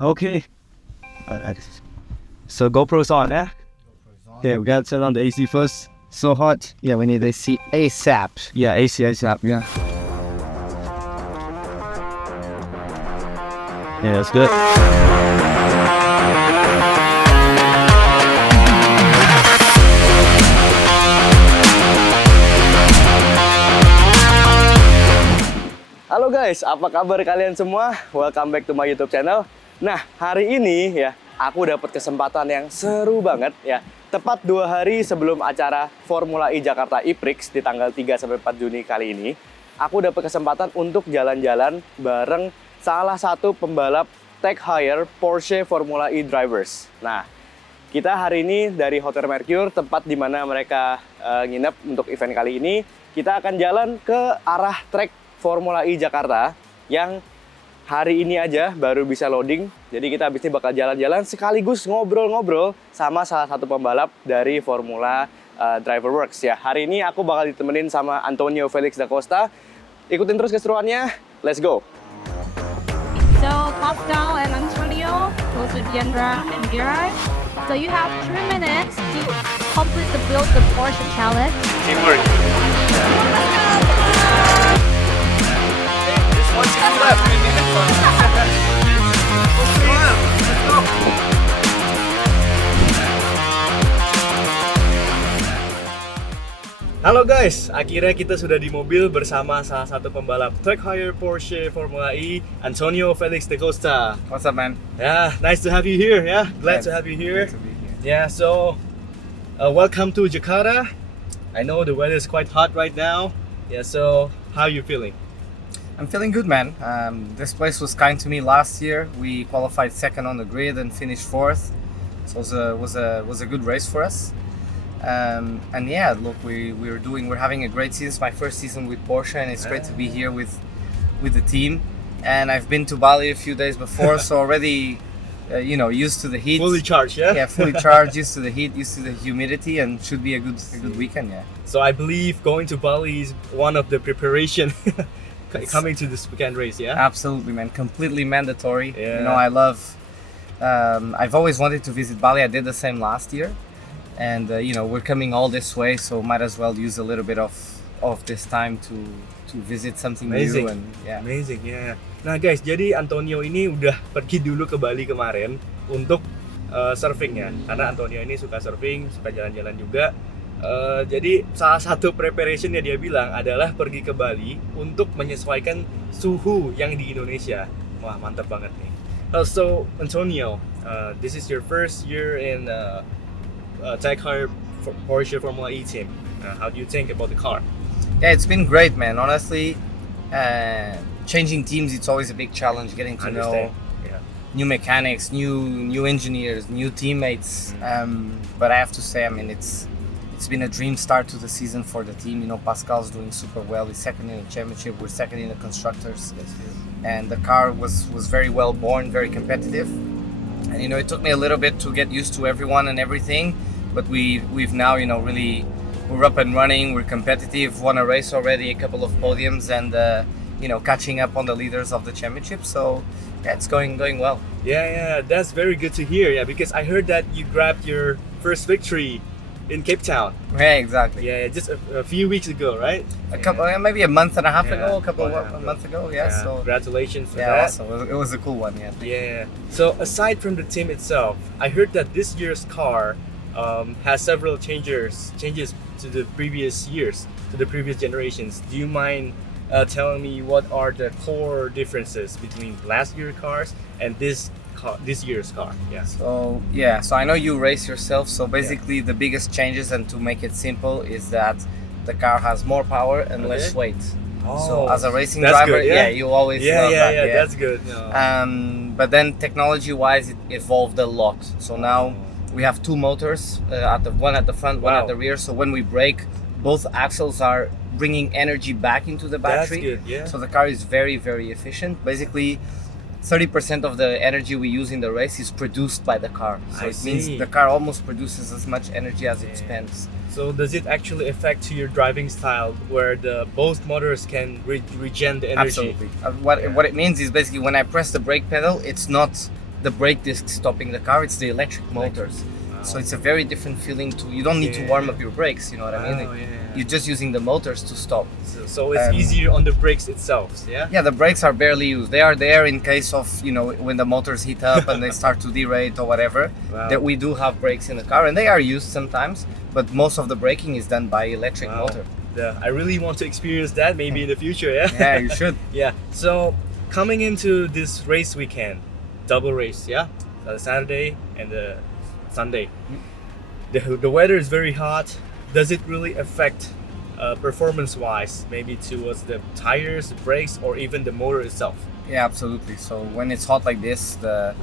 Okay. Alright. So GoPro's on, yeah? Okay, we gotta turn on the AC first. So hot. Yeah, we need AC ASAP. Yeah, AC ASAP, yeah. Yeah, that's good. Halo guys, apa kabar kalian semua? Welcome back to my YouTube channel. Nah, hari ini ya, aku dapat kesempatan yang seru banget ya. Tepat 2 hari sebelum acara Formula E Jakarta E-PRIX di tanggal 3-4 Juni kali ini, aku dapat kesempatan untuk jalan-jalan bareng salah satu pembalap tag hire Porsche Formula E drivers. Nah, kita hari ini dari Hotel Mercure, tempat di mana mereka nginep untuk event kali ini, kita akan jalan ke arah track Formula E Jakarta yang hari ini aja baru bisa loading. Jadi kita habis ini bakal jalan-jalan sekaligus ngobrol-ngobrol sama salah satu pembalap dari Formula Driver Works ya. Hari ini aku bakal ditemenin sama Antonio Felix da Costa. Ikutin terus keseruannya. Let's go. So Costa and Antonio, also Diandra and Gerhard. So you have 3 minutes to complete the build the Porsche challenge. Teamwork. Halo guys, akhirnya kita sudah di mobil bersama salah satu pembalap track hire Porsche Formula E, Antonio Felix da Costa. What's up, man? Yeah, nice to have you here. Yeah, glad Yes, to have you here. Good to be here. Yeah, so welcome to Jakarta. I know the weather is quite hot right now. Yeah, so how are you feeling? I'm feeling good, man. This place was kind to me last year. We qualified second on the grid and finished fourth, so it was a good race for us. And yeah, look, we're having a great season. It's my first season with Porsche, and it's great to be here with the team. And I've been to Bali a few days before, so already used to the heat. Fully charged, yeah? Yeah, fully charged, used to the heat, used to the humidity, and should be a good weekend. Yeah. So I believe going to Bali is one of the preparation coming to this weekend race, yeah? Absolutely, man. Completely mandatory. Yeah. You know, I love. I've always wanted to visit Bali. I did the same last year, and we're coming all this way, so might as well use a little bit of this time to visit something Amazing. new. And yeah. Amazing, yeah. Nah guys, jadi Antonio ini udah pergi dulu ke Bali kemarin untuk surfing ya, karena Antonio ini suka surfing, suka jalan-jalan juga. Jadi salah satu preparationnya dia bilang adalah pergi ke Bali untuk menyesuaikan suhu yang di Indonesia. Wah, mantap banget nih. So Antonio, this is your first year in tag hire Porsche Formula E team. How do you think about the car? Yeah, it's been great, man. Honestly, changing teams, it's always a big challenge. Getting to know new mechanics, new engineers, new teammates. But I have to say, I mean, it's been a dream start to the season for the team. You know, Pascal's doing super well. He's second in the championship. We're second in the constructors, and the car was very well born, very competitive. And it took me a little bit to get used to everyone and everything, but we've now really we're up and running. We're competitive. Won a race already, a couple of podiums, and catching up on the leaders of the championship. So yeah, it's going well. Yeah, that's very good to hear. Yeah, because I heard that you grabbed your first victory in Cape Town. Yeah, exactly. Yeah, just a few weeks ago, right? A couple, maybe a month and a half ago, Yeah. a month ago. Yeah. So congratulations for yeah, that. awesome. It was a cool one. Yeah. Yeah. So aside from the team itself, I heard that this year's car has several changes to the previous years, to the previous generations. Do you mind telling me what are the core differences between last year's cars and this year's car? Yeah. So I know you race yourself. So basically, the biggest changes, and to make it simple, is that the car has more power and less weight. So as a racing driver, good, yeah? you always love that. Yeah, that's good. But then technology-wise, it evolved a lot. So now we have 2 motors, one at the front, one at the rear. So when we brake, both axles are bringing energy back into the battery. That's good, yeah. So the car is very, very efficient. Basically, 30% of the energy we use in the race is produced by the car. So it means the car almost produces as much energy as it spends. So does it actually affect to your driving style, where both motors can regen the energy? Absolutely. What it means is basically when I press the brake pedal, it's not the brake disc stopping the car, it's the electric motors. So it's a very different feeling to, you don't need to warm up your brakes, you know what I mean? You're just using the motors to stop. So it's easier on the brakes itself, yeah? Yeah, the brakes are barely used. They are there in case of, you know, when the motors heat up and they start to derate or whatever, that we do have brakes in the car, and they are used sometimes, but most of the braking is done by electric motor. Yeah, I really want to experience that maybe in the future, yeah? Yeah, you should. Yeah, so coming into this race weekend, double race, yeah? Saturday and the Sunday. The weather is very hot. Does it really affect performance-wise, maybe towards the tires, the brakes, or even the motor itself? Yeah, absolutely. So when it's hot like this, the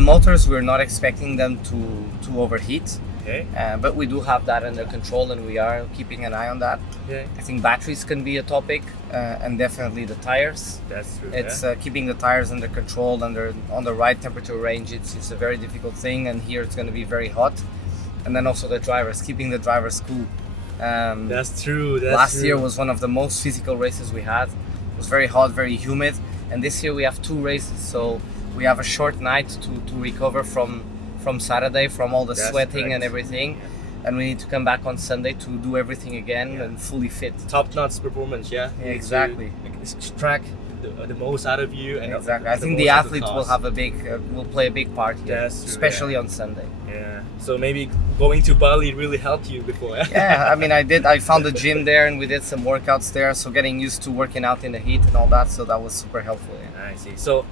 motors, we're not expecting them to overheat. Okay. But we do have that under control, and we are keeping an eye on that. Okay. I think batteries can be a topic, and definitely the tires. That's true. It's keeping the tires under control, on the right temperature range. It's a very difficult thing, and here it's going to be very hot. And then also the drivers, keeping the drivers cool. That's true. Last year was one of the most physical races we had. It was very hot, very humid, and this year we have 2 races, so we have a short night to recover from Saturday, from all the sweating and everything, and we need to come back on Sunday to do everything again and fully fit. Top-notch performance, yeah? Exactly. Extract the most out of you. And exactly. I think the athletes will have will play a big part here, especially on Sunday. Yeah. So maybe going to Bali really helped you before. Yeah, I mean, I found a gym there, and we did some workouts there, so getting used to working out in the heat and all that, so that was super helpful. Yeah. I see. So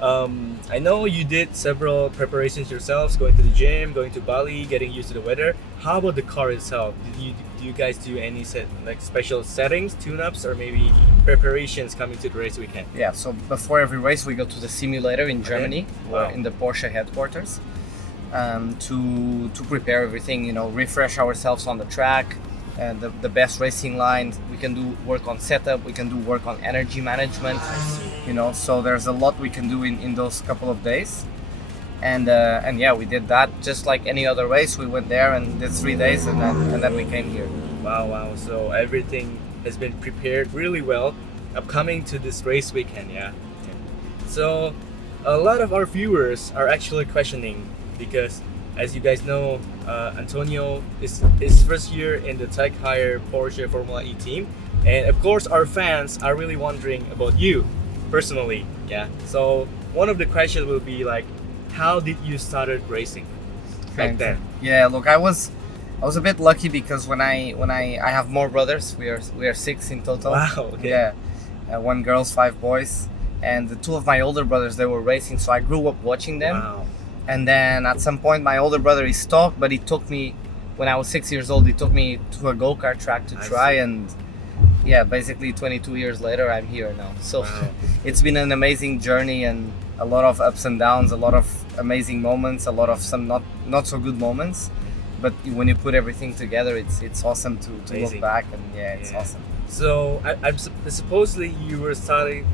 I know you did several preparations yourselves, going to the gym, going to Bali, getting used to the weather. How about the car itself? Do you guys do any special settings, tune-ups, or maybe preparations coming to the race weekend? Yeah, so before every race we go to the simulator in Germany, in the Porsche headquarters, to prepare everything, you know, refresh ourselves on the track, and the best racing line. We can do work on setup, we can do work on energy management, you know, so there's a lot we can do in those couple of days. And yeah, we did that just like any other race. We went there and did 3 days, and then we came here. Wow. So everything has been prepared really well upcoming to this race weekend, yeah? So a lot of our viewers are actually questioning, because as you guys know, Antonio is his first year in the Tech Heuer Porsche Formula E team, and of course our fans are really wondering about you personally, yeah? So one of the questions will be like, how did you started racing back then? Yeah, look, I was a bit lucky, because when I have more brothers. We are 6 in total. Wow. Okay. Yeah, 1 girls, 5 boys, and the 2 of my older brothers, they were racing, so I grew up watching them. Wow. And then at some point my older brother, he stopped, but he took me, when I was 6 years old, he took me to a go-kart track to try, and yeah, basically 22 years later I'm here now. So it's been an amazing journey, and a lot of ups and downs, a lot of amazing moments, a lot of some not so good moments, but when you put everything together, it's awesome to look back, and it's awesome. So I'm supposedly you were starting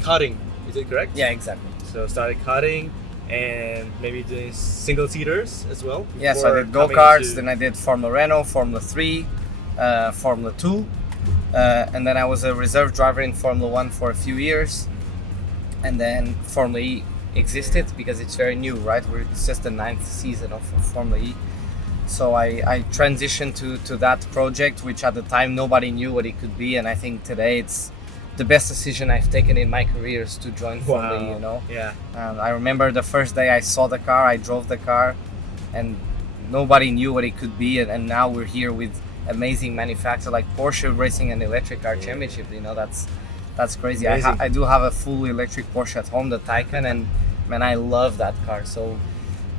karting, is it correct? Yeah, exactly. So started karting, and maybe doing single seaters as well. Yeah, so I did go-karts, then I did Formula Renault, Formula 3, Formula 2, and then I was a reserve driver in Formula 1 for a few years, and then Formula E existed because it's very new, right? It's just the 9th season of Formula E. So I transitioned to that project, which at the time nobody knew what it could be, and I think today it's the best decision I've taken in my career is to join Formula E, you know? Yeah. I remember the first day I saw the car, I drove the car, and nobody knew what it could be, and now we're here with amazing manufacturer like Porsche racing an electric car championship, you know, that's crazy. I do have a full electric Porsche at home, the Taycan, and man, I love that car. So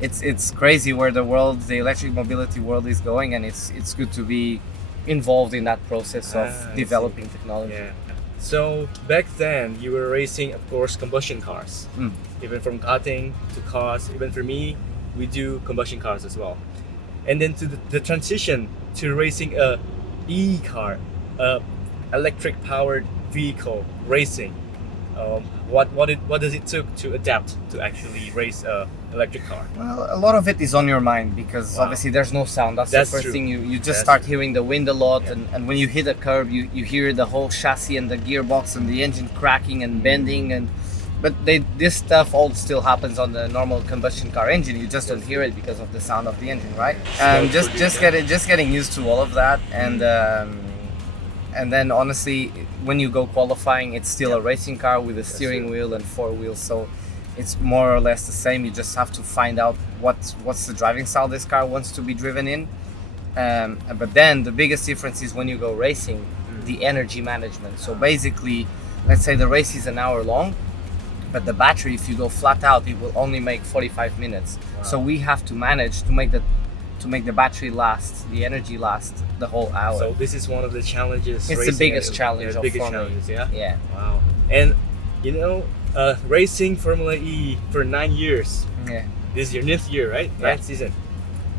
it's crazy where the electric mobility world is going, and it's good to be involved in that process of developing technology. Yeah. So back then you were racing, of course, combustion cars. Even from karting to cars, even for me, we do combustion cars as well. And then to the transition to racing a e-car, electric powered vehicle racing. What does it took to adapt to actually race a electric car? Well, a lot of it is on your mind, because obviously there's no sound. That's the first thing. You just start hearing the wind a lot, and when you hit a curb, you hear the whole chassis and the gearbox and the engine cracking and bending, and but this stuff all still happens on the normal combustion car engine. You just don't hear it because of the sound of the engine, right? Just getting used to all of that, and then honestly, when you go qualifying, it's still a racing car with a steering wheel and 4 wheels, so it's more or less the same. You just have to find out what's the driving style this car wants to be driven in. But then the biggest difference is when you go racing, the energy management. So basically, let's say the race is an hour long, but the battery, if you go flat out, it will only make 45 minutes. Wow. So we have to manage to make the battery last, the energy last the whole hour. So this is one of the challenges. It's the biggest challenge of Formula E. Yeah. Yeah. Wow. And you know, racing Formula E for 9 years. Yeah. This is your 9th year, right? Yeah. 9th season.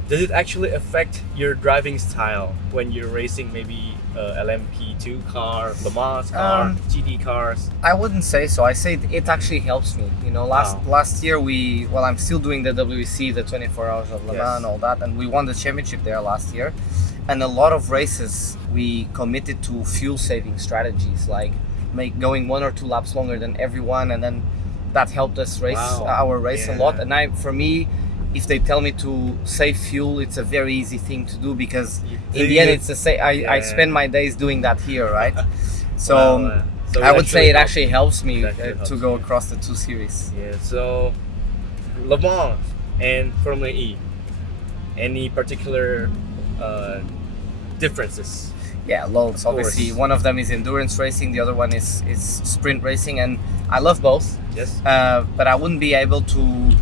Does it actually affect your driving style when you're racing maybe LMP2 car, Le Mans car, GT cars? I wouldn't say so. I say it actually helps me. You know, last year I'm still doing the WEC, the 24 Hours of Le Mans, and all that, and we won the championship there last year. And a lot of races we committed to fuel saving strategies, like going 1 or 2 laps longer than everyone, and then that helped us race our race a lot. And for me, if they tell me to save fuel, it's a very easy thing to do, because in the end it's the same. I spend my days doing that here, right? So, so I would say it actually helps me to go across the 2 series. Yeah. So Le Mans and Formula E, any particular differences? Yeah, loads. Obviously, one of them is endurance racing, the other one is sprint racing, and I love both. Yes. But I wouldn't be able to.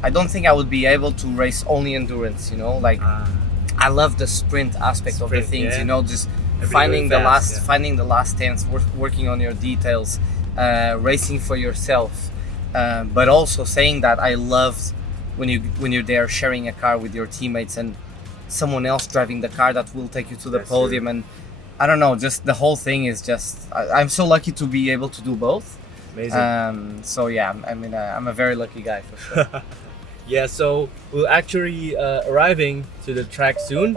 I don't think I would be able to race only endurance. You know, like I love the sprint aspect of the things. You know, just finding the last tenths, working on your details, racing for yourself. But also saying that I loved when you're there sharing a car with your teammates and someone else driving the car that will take you to the podium. And I don't know, just the whole thing is just. I'm so lucky to be able to do both. Amazing. So yeah, I mean, I'm a very lucky guy for sure. Yeah, so we're actually arriving to the track soon.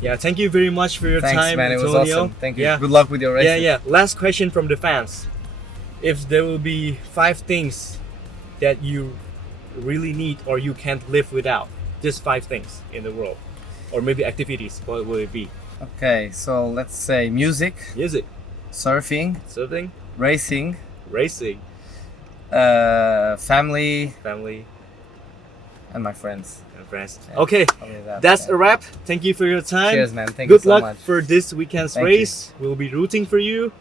Yeah, thank you very much for your time, man. Antonio. It was awesome. Thank you. Yeah. Good luck with your races. Yeah. Last question from the fans. If there will be 5 things that you really need or you can't live without, just 5 things in the world, or maybe activities, what will it be? Okay, so let's say music, surfing, racing, family, and my friends. Yeah. Okay, that's a wrap. Thank you for your time. Cheers, man. Thank you so much. Good luck for this weekend's race. We'll be rooting for you.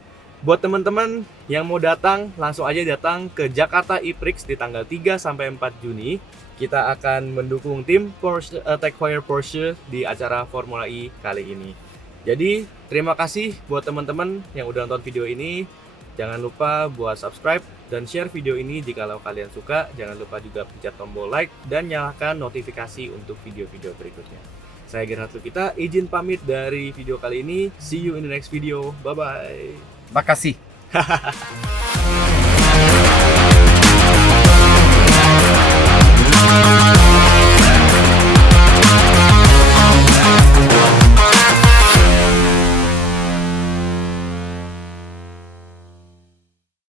Buat teman-teman yang mau datang, langsung aja datang ke Jakarta E-PRIX di tanggal 3 sampai 4 Juni. Kita akan mendukung tim Porsche, Heuer Porsche di acara Formula E kali ini. Jadi, terima kasih buat teman-teman yang udah nonton video ini. Jangan lupa buat subscribe dan share video ini jika kalian suka. Jangan lupa juga pencet tombol like dan nyalakan notifikasi untuk video-video berikutnya. Saya Gerhard Lukita, izin pamit dari video kali ini. See you in the next video. Bye-bye. Makasih.